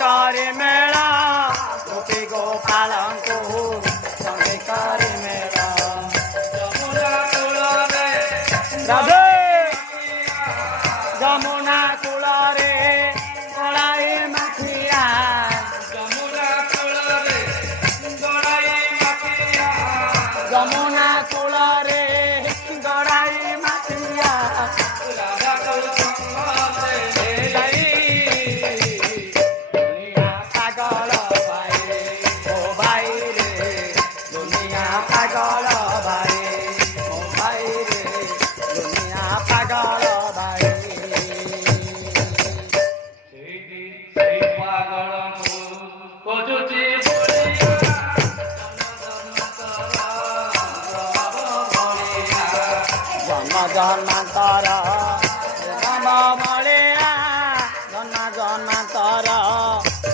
করে মেলা গোপী গোপালଙ୍କୁ সঙ্গে করে মেলা রাধে যমুনা কূলরে গড়াই মাখিয়া যমুনা কূলরে গড়াই মাখিয়া পাগল ভাই ও ভাই রে দুনিয়া পাগল ভাই ও ভাই রে দুনিয়া পাগল ভাই জন্ম জন্মান্তর বাব বলিয়া জন্ম জন্মান্তর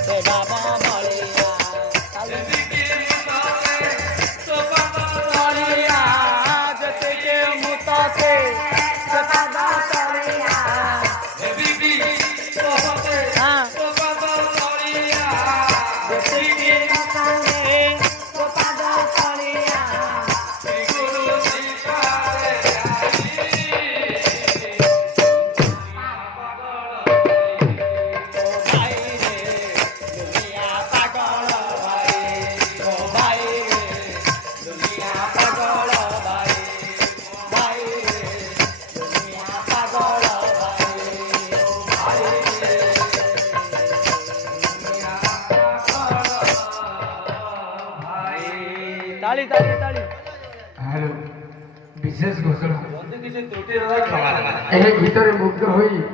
সে বাব বলিয়া বলিয়া যেতে মুততে সে পাদ তলিয়া ताली ताली ताली हेलो विशेष घोषणा କିଛି ତ୍ରୁଟି ହେଲା କ୍ଷମା ଦେବା ଏହି ଗୀତରେ ମୁଗ୍ଧ ହୋଇ